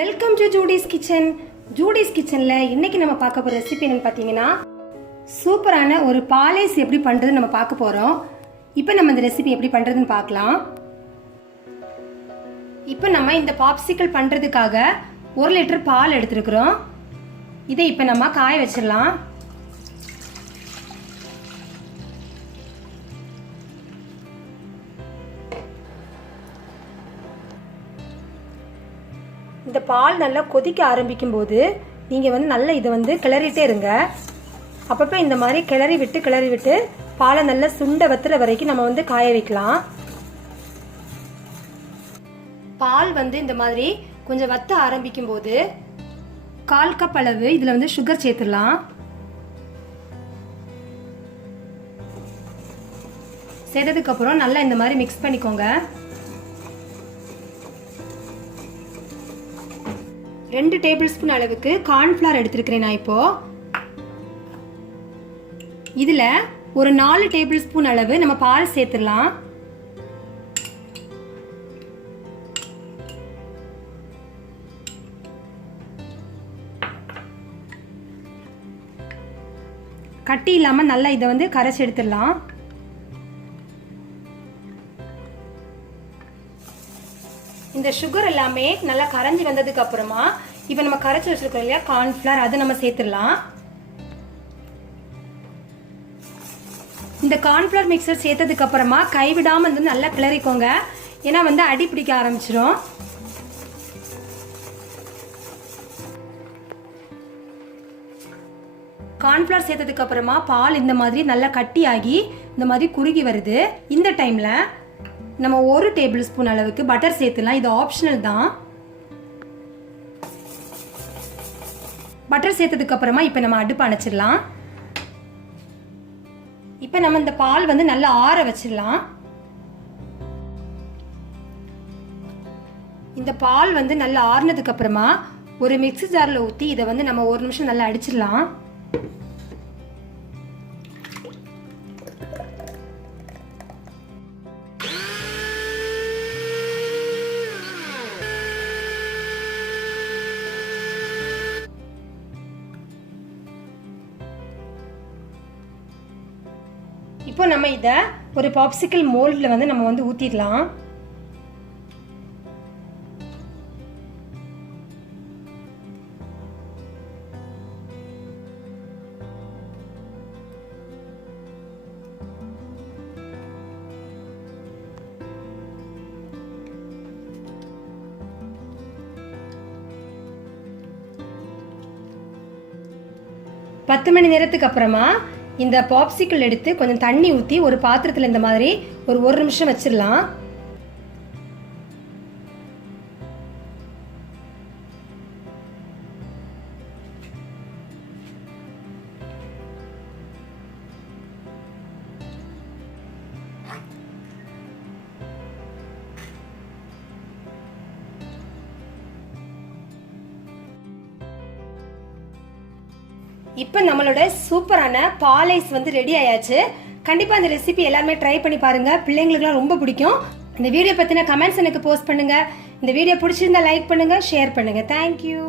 Welcome to Judy's kitchen. Judy's கிச்சன்ல இன்னைக்கு நம்ம பார்க்க போற ரெசிபி என்னன்னு பார்த்தீங்கன்னா சூப்பரான ஒரு பால் ஐஸ் எப்படி பண்றது நம்ம பார்க்க போறோம். இப்போ நம்ம இந்த ரெசிபி எப்படி பண்றதுன்னு பார்க்கலாம். இப்போ நம்ம இந்த பாப்சிக்கல் பண்றதுக்காக 1 லிட்டர் பால் எடுத்துக்கிறோம். இதை இப்போ நம்ம காய வச்சிடலாம். இந்த பால் நல்லா கொதிக்க ஆரம்பிக்கும் போது நீங்கள் நல்லா இதை கிளறிட்டே இருங்க. அப்பப்போ இந்த மாதிரி கிளறி விட்டு பாலை நல்லா சுண்ட வத்துற வரைக்கும் நம்ம காய வைக்கலாம். பால் இந்த மாதிரி கொஞ்சம் வத்த ஆரம்பிக்கும் போது 1/4 கப் அளவு இதில் சுகர் சேர்த்துடலாம். சேர்த்ததுக்கப்புறம் நல்லா இந்த மாதிரி மிக்ஸ் பண்ணிக்கோங்க. 2 டேபிள் ஸ்பூன் அளவுக்கு கார்ன்ஃப்ளவர் எடுத்துருக்கிறேன் நான். இப்போ இதில் ஒரு 4 டேபிள் ஸ்பூன் அளவு நம்ம பால் சேர்த்துடலாம். கட்டி இல்லாமல் நல்லா இதை கரைச்சி எடுத்துடலாம். இந்த சுகர் எல்லாமே நல்லா கரைஞ்சி வந்ததுக்கு அப்புறமா இப்போ நம்ம கரைச்சி வச்சிருக்கோம் இல்லையா கார்ன்ஃப்ளவர், அதை நம்ம சேர்த்துடலாம். இந்த கார்ன்ஃப்ளவர் மிக்சர் சேர்த்ததுக்கு அப்புறமா கைவிடாம நல்லா கிளறிக்கோங்க. ஏன்னா அடி பிடிக்க ஆரம்பிச்சிடும். கார்ன்ஃப்ளவர் சேர்த்ததுக்கு அப்புறமா பால் இந்த மாதிரி நல்லா கட்டியாகி இந்த மாதிரி குறுகி வருது. இந்த டைம்ல நம்ம 1 டேபிள் ஸ்பூன் அளவுக்கு பட்டர் சேர்த்துலாம். இது ஆப்ஷனல் தான். பட்டர் சேர்த்ததுக்கு அப்புறமா இப்போ நம்ம அடுப்பு அணைச்சிடலாம். இப்போ நம்ம இந்த பால் நல்லா ஆற வச்சிடலாம். இந்த பால் நல்லா ஆறுனதுக்கு அப்புறமா ஒரு மிக்ஸி ஜாரில் ஊற்றி இதை நம்ம 1 நிமிஷம் நல்லா அடிச்சிடலாம். இப்போ நம்ம இதை ஒரு பாப்சிக்கல் மோல்டில் நம்ம ஊற்றிடலாம். பத்து மணி நேரத்துக்கு அப்புறமா இந்த பாப்சிக்கல் எடுத்து கொஞ்சம் தண்ணி ஊற்றி ஒரு பாத்திரத்தில் இந்த மாதிரி ஒரு 1 நிமிஷம் வச்சிடலாம். இப்போ நம்மளோட சூப்பரான பால் ஐஸ் ரெடி ஆயாச்சு. கண்டிப்பா இந்த ரெசிபி எல்லாருமே ட்ரை பண்ணி பாருங்க. பிள்ளைங்களுக்குலாம் ரொம்ப பிடிக்கும். இந்த வீடியோ பத்தின கமெண்ட்ஸ் எனக்கு போஸ்ட் பண்ணுங்க. இந்த வீடியோ பிடிச்சிருந்தா லைக் பண்ணுங்க, ஷேர் பண்ணுங்க. தேங்க்யூ.